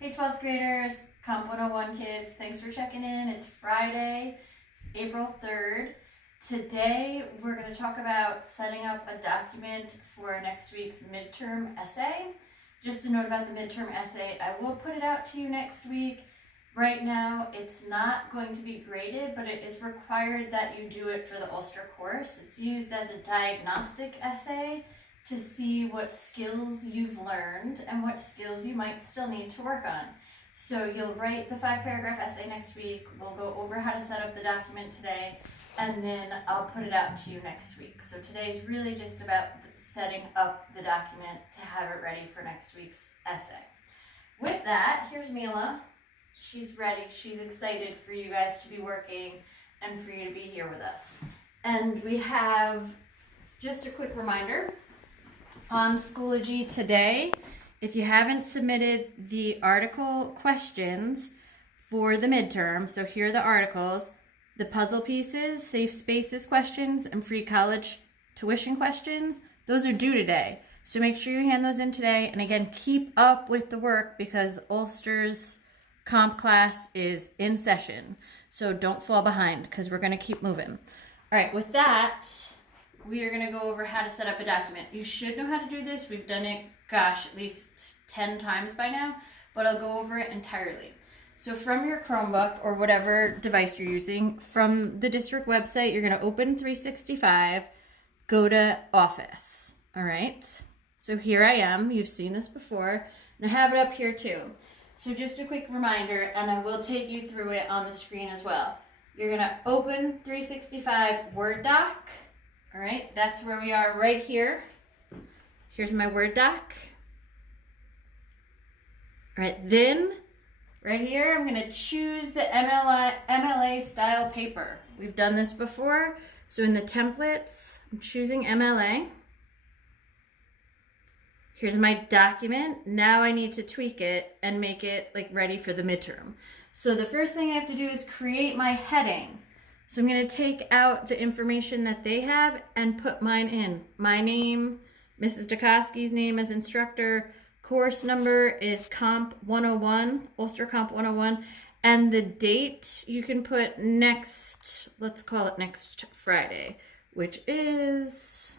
Hey 12th graders, Comp 101 kids, thanks for checking in. It's Friday, it's April 3rd. Today we're going to talk about setting up a document for next week's midterm essay. Just a note about the midterm essay, I will put it out to you next week. Right now it's not going to be graded, but it is required that you do it for the Ulster course. It's used as a diagnostic essay to see what skills you've learned and what skills you might still need to work on. So you'll write the 5-paragraph essay next week. We'll go over how to set up the document today, and then I'll put it out to you next week. So today's really just about setting up the document to have it ready for next week's essay. With that, here's Mila. She's ready. She's excited for you guys to be working and for you to be here with us. And we have just a quick reminder. On Schoology today, if you haven't submitted the article questions for the midterm, so here are the articles, the puzzle pieces, safe spaces questions, and free college tuition questions, those are due today. So make sure you hand those in today. And again, keep up with the work because Ulster's comp class is in session. So don't fall behind because we're going to keep moving. All right, with that, we are going to go over how to set up a document. You should know how to do this. We've done it, gosh, at least 10 times by now, but I'll go over it entirely. So from your Chromebook or whatever device you're using, from the district website, you're going to open 365, go to Office, all right? So here I am. You've seen this before, and I have it up here too. So just a quick reminder, and I will take you through it on the screen as well. You're going to open 365 Word doc. All right, that's where we are right here. Here's my Word doc. All right, then right here, I'm gonna choose the MLA style paper. We've done this before. So in the templates, I'm choosing MLA. Here's my document. Now I need to tweak it and make it like ready for the midterm. So the first thing I have to do is create my heading. So I'm going to take out the information that they have and put mine in. My name, Mrs. Dukoski's name as instructor, course number is Comp 101, Ulster Comp 101, and the date you can put next, let's call it next Friday, which is,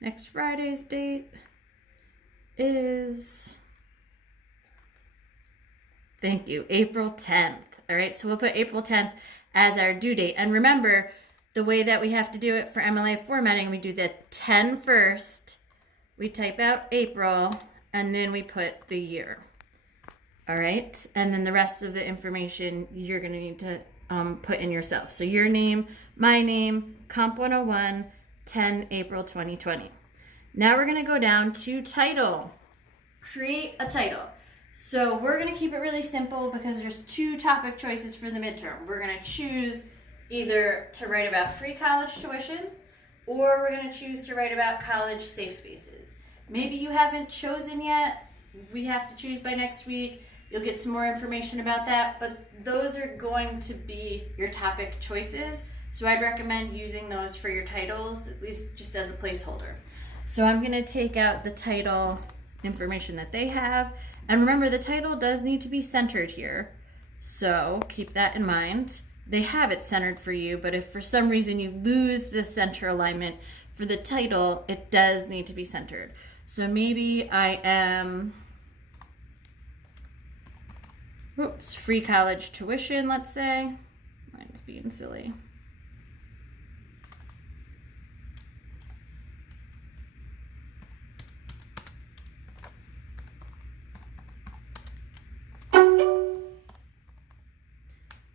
next Friday's date is, thank you, April 10th. All right, so we'll put April 10th as our due date. And remember, the way that we have to do it for MLA formatting, we do the 10 first, we type out April, and then we put the year. All right, and then the rest of the information you're gonna need to put in yourself. So your name, my name, Comp 101, 10 April 2020. Now we're gonna go down to title. Create a title. So we're going to keep it really simple because there's two topic choices for the midterm. We're going to choose either to write about free college tuition or we're going to choose to write about college safe spaces. Maybe you haven't chosen yet. We have to choose by next week. You'll get some more information about that, but those are going to be your topic choices. So I'd recommend using those for your titles, at least just as a placeholder. So I'm going to take out the title information that they have. And remember, the title does need to be centered here. So keep that in mind. They have it centered for you, but if for some reason you lose the center alignment for the title, it does need to be centered. So maybe I am, whoops, free college tuition, let's say. Mine's being silly.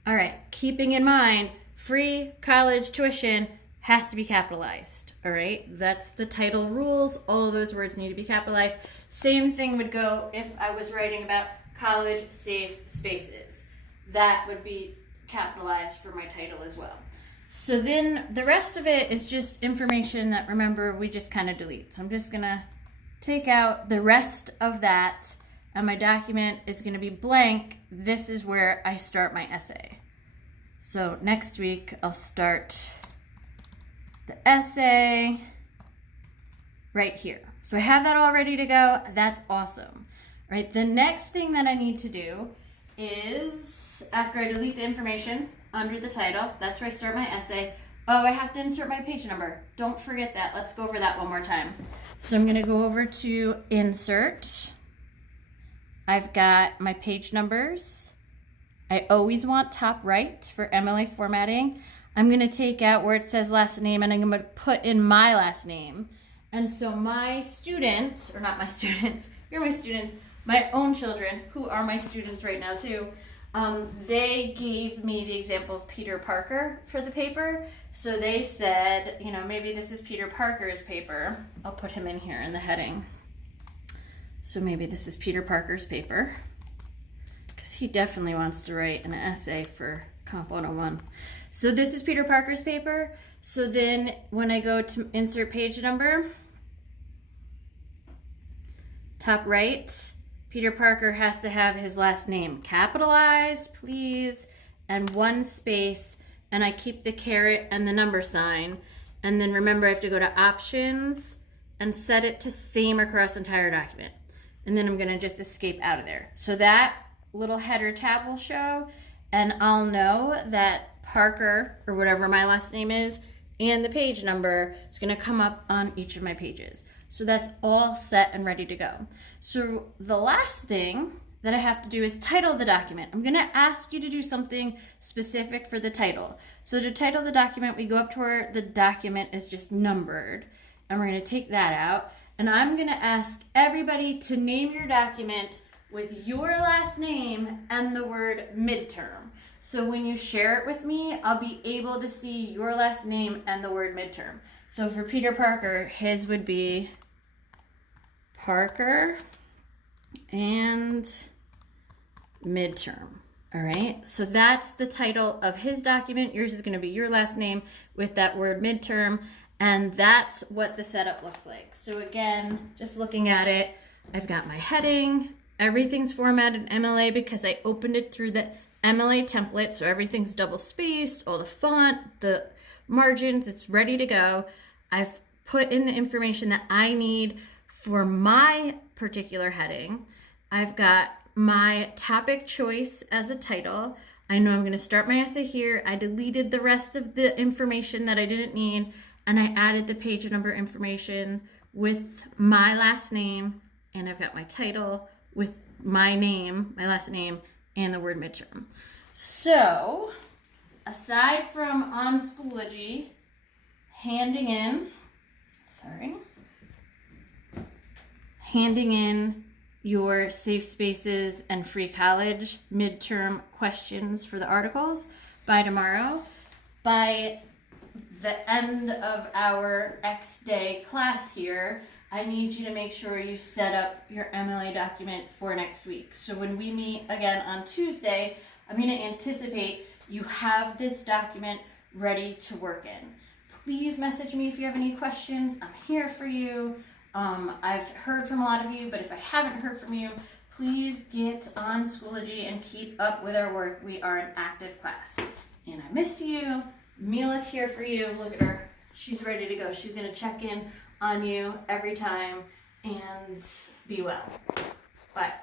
All right, keeping in mind, free college tuition has to be capitalized, all right? That's the title rules. All of those words need to be capitalized. Same thing would go if I was writing about college safe spaces. That would be capitalized for my title as well. So then the rest of it is just information that, remember, we just kind of delete. So I'm just gonna take out the rest of that and my document is going to be blank. This is where I start my essay. So next week I'll start the essay right here. So I have that all ready to go. That's awesome. right? The next thing that I need to do is, after I delete the information under the title, that's where I start my essay. Oh, I have to insert my page number. Don't forget that. Let's go over that one more time. So I'm going to go over to Insert. I've got my page numbers. I always want top right for MLA formatting. I'm going to take out where it says last name and I'm going to put in my last name. And so my students, or not my students, you're my students, my own children, who are my students right now too, they gave me the example of Peter Parker for the paper. So they said, you know, maybe this is Peter Parker's paper. I'll put him in here in the heading. So maybe this is Peter Parker's paper, because he definitely wants to write an essay for Comp 101. So this is Peter Parker's paper. So then when I go to insert page number, top right, Peter Parker has to have his last name capitalized, please, and one space, and I keep the caret and the number sign. And then remember, I have to go to options and set it to same across entire document. And then I'm gonna just escape out of there. So that little header tab will show, and I'll know that Parker, or whatever my last name is, and the page number is gonna come up on each of my pages. So that's all set and ready to go. So the last thing that I have to do is title the document. I'm gonna ask you to do something specific for the title. So to title the document, we go up to where the document is just numbered, and we're gonna take that out. And I'm gonna ask everybody to name your document with your last name and the word midterm. So when you share it with me, I'll be able to see your last name and the word midterm. So for Peter Parker, his would be Parker and midterm. All right, so that's the title of his document. Yours is gonna be your last name with that word midterm, and that's what the setup looks like. So again, just looking at it, I've got my heading, everything's formatted MLA because I opened it through the MLA template, so everything's double spaced, all the font, the margins, it's ready to go. I've put in the information that I need for my particular heading. I've got my topic choice as a title. I know I'm going to start my essay here. I deleted the rest of the information that I didn't need, and I added the page number information with my last name, and I've got my title with my name, my last name, and the word midterm. So, aside from on Schoology, handing in your safe spaces and free college midterm questions for the articles by tomorrow, by the end of our X day class here, I need you to make sure you set up your MLA document for next week. So when we meet again on Tuesday, I'm going to anticipate you have this document ready to work in. Please message me if you have any questions. I'm here for you. I've heard from a lot of you, but if I haven't heard from you, please get on Schoology and keep up with our work. We are an active class. And I miss you. Mila's here for you. Look at her. She's ready to go. She's going to check in on you every time, and be well. Bye.